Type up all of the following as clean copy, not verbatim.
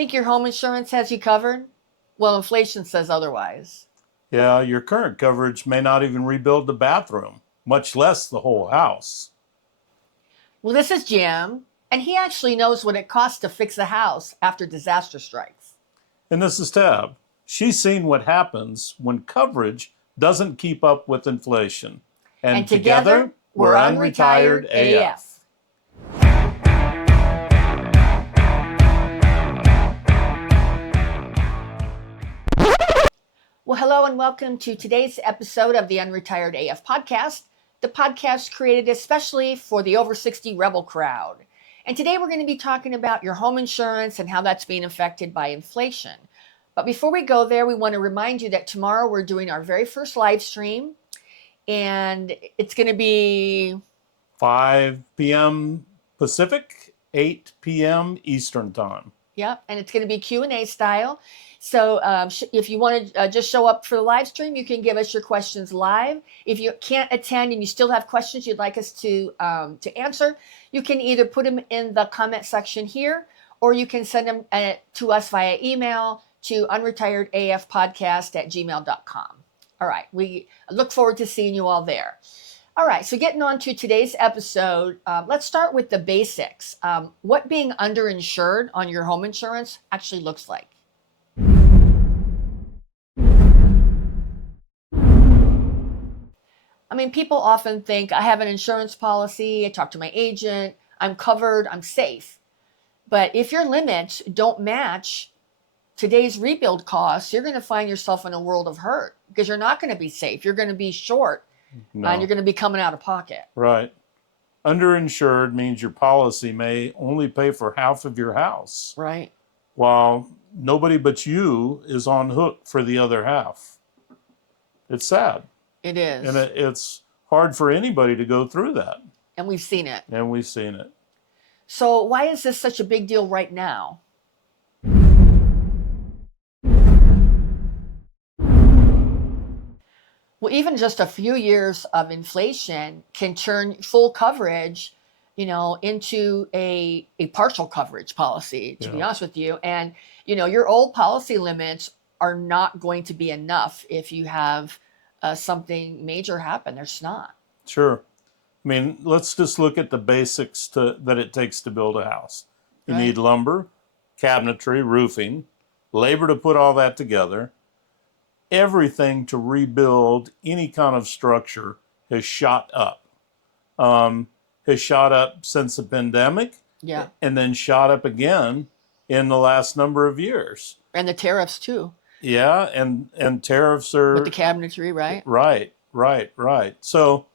Think your home insurance has you covered? Well, inflation says otherwise. Yeah, your current coverage may not even rebuild the bathroom, much less the whole house. Well, this is Jim, and he actually knows what it costs to fix a house after disaster strikes. And this is Tab. She's seen what happens when coverage doesn't keep up with inflation. And together, we're Unretired AF. Well, hello and welcome to today's episode of the Unretired AF podcast, the podcast created especially for the over 60 rebel crowd. And today we're going to be talking about your home insurance and how that's being affected by inflation. But before we go there, we want to remind you that tomorrow we're doing our very first live stream, and it's going to be 5 p.m. Pacific, 8 p.m. Eastern Time. Yep, and it's going to be Q&A style. So if you want to just show up for the live stream, you can give us your questions live. If you can't attend and you still have questions you'd like us to answer, you can either put them in the comment section here, or you can send them to us via email to unretiredafpodcast@gmail.com. All right, we look forward to seeing you all there. All right, so getting on to today's episode, let's start with the basics. What being underinsured on your home insurance actually looks like. I mean, people often think, I have an insurance policy, I talk to my agent, I'm covered, I'm safe. But if your limits don't match today's rebuild costs, you're going to find yourself in a world of hurt because you're not going to be safe. You're going to be short. No. And you're going to be coming out of pocket. Right. Underinsured means your policy may only pay for half of your house. Right. While nobody but you is on hook for the other half. It's sad. It is. And it's hard for anybody to go through that. And we've seen it. So why is this such a big deal right now? Well, even just a few years of inflation can turn full coverage, into a partial coverage policy, to be honest with you. And, your old policy limits are not going to be enough if you have something major happen. They're just not. Sure. I mean, let's just look at the basics that it takes to build a house. You need lumber, cabinetry, roofing, labor to put all that together. Everything to rebuild any kind of structure has shot up. Has shot up since the pandemic. Yeah. And then shot up again in the last number of years. And the tariffs too. Yeah, and tariffs are... With the cabinetry, right? Right. So,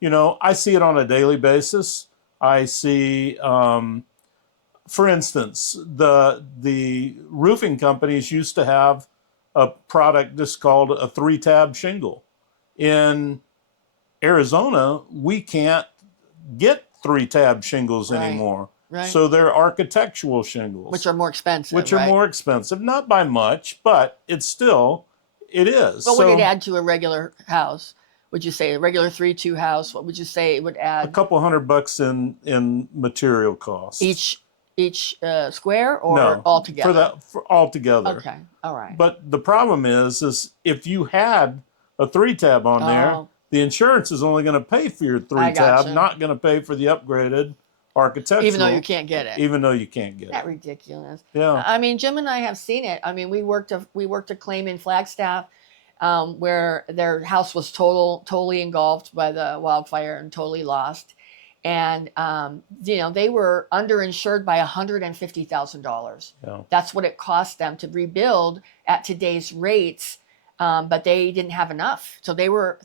I see it on a daily basis. I see, for instance, the roofing companies used to have a product just called a 3-tab shingle. In Arizona, we can't get 3-tab shingles anymore. Right. So they're architectural shingles. Which are more expensive. More expensive. Not by much, but it is. What would it add to a regular house? Would you say a regular 3-2 house? What would you say it would add? A couple $100 in material costs. Each square or no, altogether? For altogether. Okay, all right. But the problem is if you had a 3-tab on there, the insurance is only going to pay for your 3-tab, not going to pay for the upgraded architectural. Even though you can't get it. That's ridiculous. Yeah. I mean, Jim and I have seen it. I mean, we worked a claim in Flagstaff where their house was totally engulfed by the wildfire and totally lost. And, they were underinsured by $150,000. Yeah. That's what it cost them to rebuild at today's rates. But they didn't have enough. So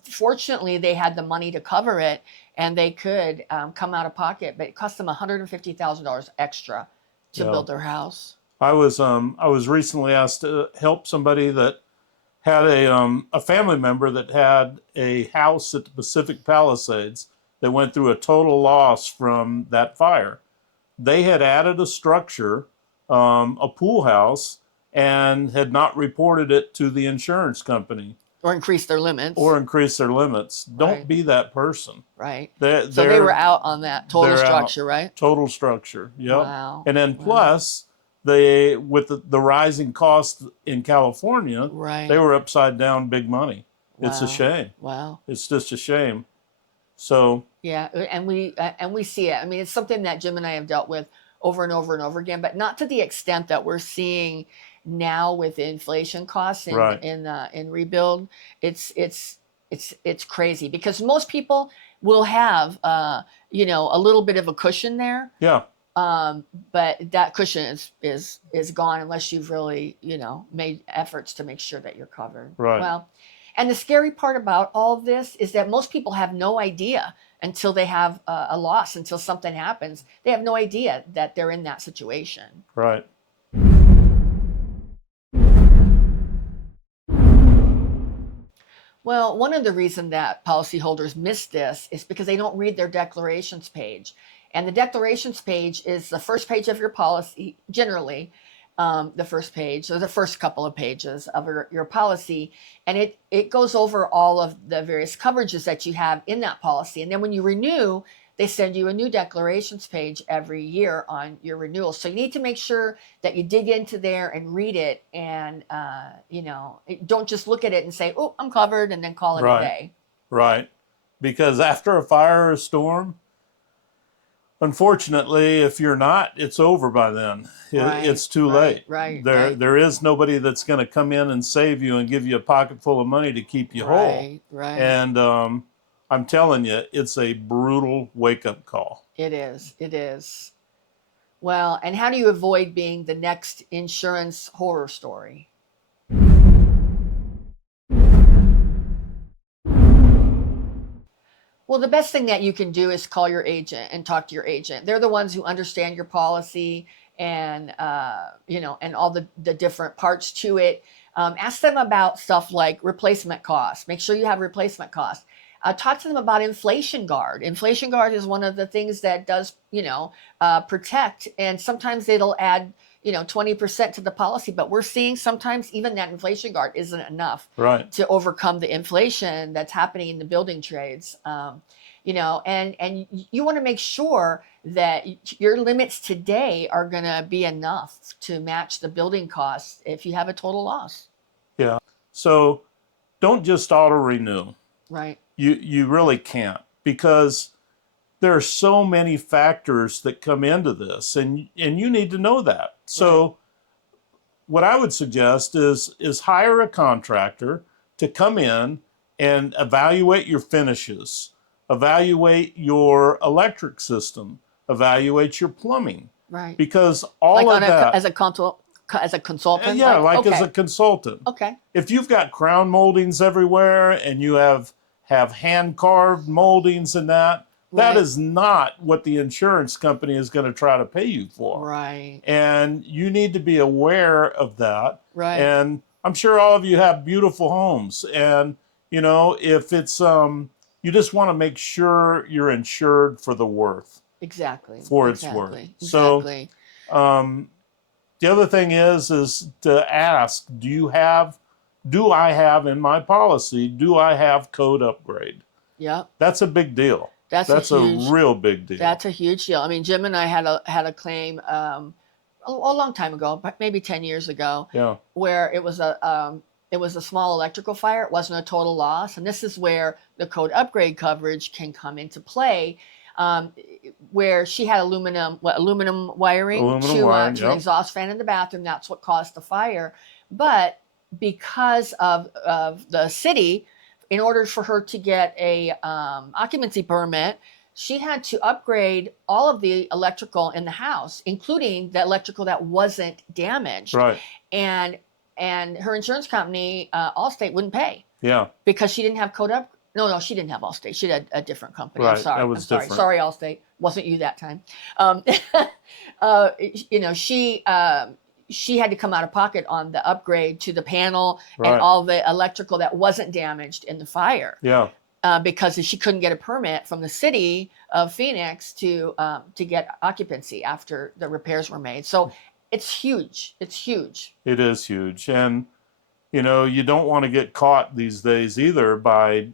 fortunately, they had the money to cover it and they could come out of pocket, but it cost them $150,000 extra to build their house. I was recently asked to help somebody that had a family member that had a house at the Pacific Palisades that went through a total loss from that fire. They had added a structure, a pool house, and had not reported it to the insurance company. Or increase their limits. Don't be that person. Right. So they were out on that total structure, right? Total structure, yep. Wow. And then plus, they, with the rising costs in California, Right. they were upside down big money. Wow. It's a shame. Wow. It's just a shame. So yeah, and we see it. I mean, it's something that Jim and I have dealt with over and over and over again, but not to the extent that we're seeing now with inflation costs right, in rebuild. It's crazy because most people will have a little bit of a cushion there. yeah, But that cushion is gone unless you've really made efforts to make sure that you're covered. right. Well, and the scary part about all of this is that most people have no idea until they have a loss, until something happens. They have no idea that they're in that situation. Right. Well, one of the reasons that policyholders miss this is because they don't read their declarations page. And the declarations page is the first page of your policy, generally, the first page, or the first couple of pages of your policy. And it goes over all of the various coverages that you have in that policy. And then when you renew, they send you a new declarations page every year on your renewal. So you need to make sure that you dig into there and read it, and don't just look at it and say, "Oh, I'm covered," and then call it a day. Right. Because after a fire or a storm, unfortunately, if you're not, it's over by then. It's too late. Right. There is nobody that's going to come in and save you and give you a pocket full of money to keep you whole. Right. And I'm telling you, it's a brutal wake-up call. It is. Well, and how do you avoid being the next insurance horror story? Well, the best thing that you can do is call your agent and talk to your agent. They're the ones who understand your policy and and all the different parts to it. Ask them about stuff like replacement costs. Make sure you have replacement costs. Talk to them about Inflation Guard. Inflation Guard is one of the things that does, protect, and sometimes it'll add, 20% to the policy, but we're seeing sometimes even that Inflation Guard isn't enough to overcome the inflation that's happening in the building trades. And you want to make sure that your limits today are going to be enough to match the building costs if you have a total loss. Yeah. So don't just auto renew. Right. You really can't, because there are so many factors that come into this, and you need to know that. So what I would suggest is hire a contractor to come in and evaluate your finishes, evaluate your electric system, evaluate your plumbing. Right. Because all of that, as a consultant. yeah, as a consultant. Okay. If you've got crown moldings everywhere and you have hand carved moldings and that is not what the insurance company is going to try to pay you for. Right. And you need to be aware of that. Right. And I'm sure all of you have beautiful homes, and if it's you just want to make sure you're insured for the worth. Exactly. For its worth. Exactly. So the other thing is to ask, do I have in my policy, do I have code upgrade? Yeah. That's a big deal. That's a real big deal. That's a huge deal. I mean, Jim and I had a claim a long time ago, maybe 10 years ago, where it was a small electrical fire. It wasn't a total loss. And this is where the code upgrade coverage can come into play, where she had aluminum wiring to an exhaust fan in the bathroom. That's what caused the fire. But because of the city, in order for her to get a occupancy permit, she had to upgrade all of the electrical in the house, including the electrical that wasn't damaged. Right. And her insurance company, Allstate, wouldn't pay. Yeah. She didn't have code up. No, she didn't have Allstate. She had a different company. Right. I'm sorry. That was different. Sorry, Allstate. Wasn't you that time. She had to come out of pocket on the upgrade to the panel and all the electrical that wasn't damaged in the fire. Yeah. Because she couldn't get a permit from the city of Phoenix to get occupancy after the repairs were made. So it's huge. It's huge. It is huge. And you don't want to get caught these days either by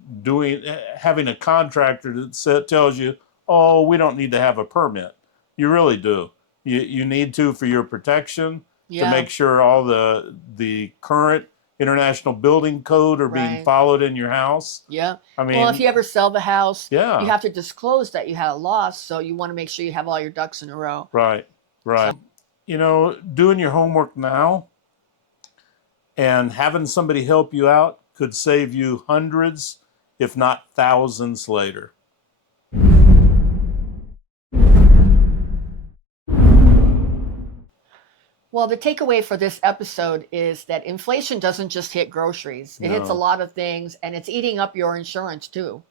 having a contractor that tells you, oh, we don't need to have a permit. You really do. You need to for your protection. to make sure all the current international building code are being followed in your house. Yeah. I mean, well, if you ever sell the house, yeah, you have to disclose that you had a loss. So you want to make sure you have all your ducks in a row. Right. Right. So, you know, doing your homework now and having somebody help you out could save you hundreds, if not thousands later. Well, the takeaway for this episode is that inflation doesn't just hit groceries. It hits a lot of things, and it's eating up your insurance too.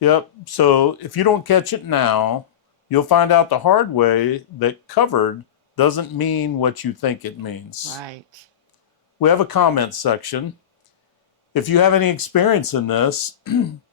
Yep. So if you don't catch it now, you'll find out the hard way that covered doesn't mean what you think it means. Right. We have a comment section. If you have any experience in this,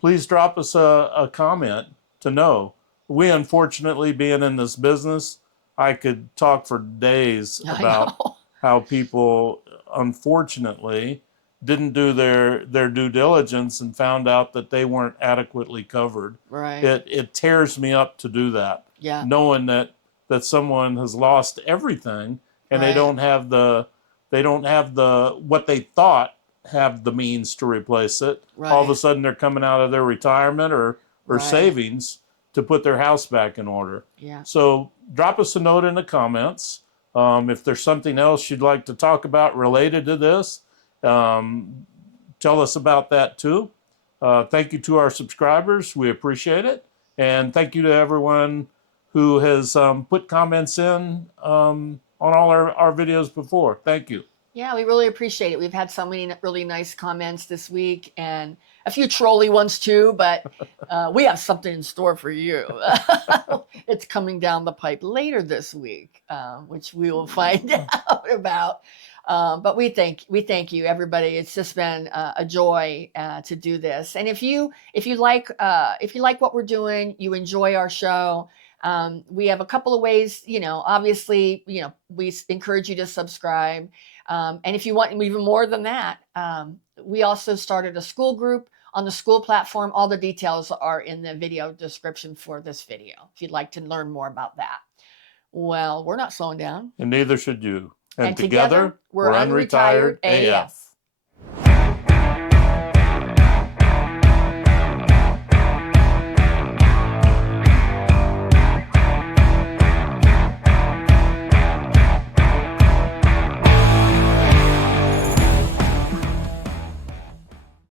please drop us a comment to know. We, unfortunately, being in this business, I could talk for days about how people, unfortunately, didn't do their due diligence and found out that they weren't adequately covered. Right. It tears me up to do that. Yeah. Knowing that someone has lost everything and they don't have the what they thought have the means to replace it. Right. All of a sudden they're coming out of their retirement or savings to put their house back in order. Yeah. So drop us a note in the comments. If there's something else you'd like to talk about related to this, tell us about that too. Thank you to our subscribers. We appreciate it. And thank you to everyone who has put comments in on all our videos before. Thank you. Yeah, we really appreciate it. We've had so many really nice comments this week and a few trolly ones too, but we have something in store for you. It's coming down the pipe later this week, which we will find out about. But we thank you, everybody. It's just been a joy to do this. And if you like what we're doing, you enjoy our show. We have a couple of ways. Obviously, we encourage you to subscribe. And if you want even more than that, we also started a school group on the school platform. All the details are in the video description for this video if you'd like to learn more about that. Well, we're not slowing down. And neither should you. And together, we're Unretired AF.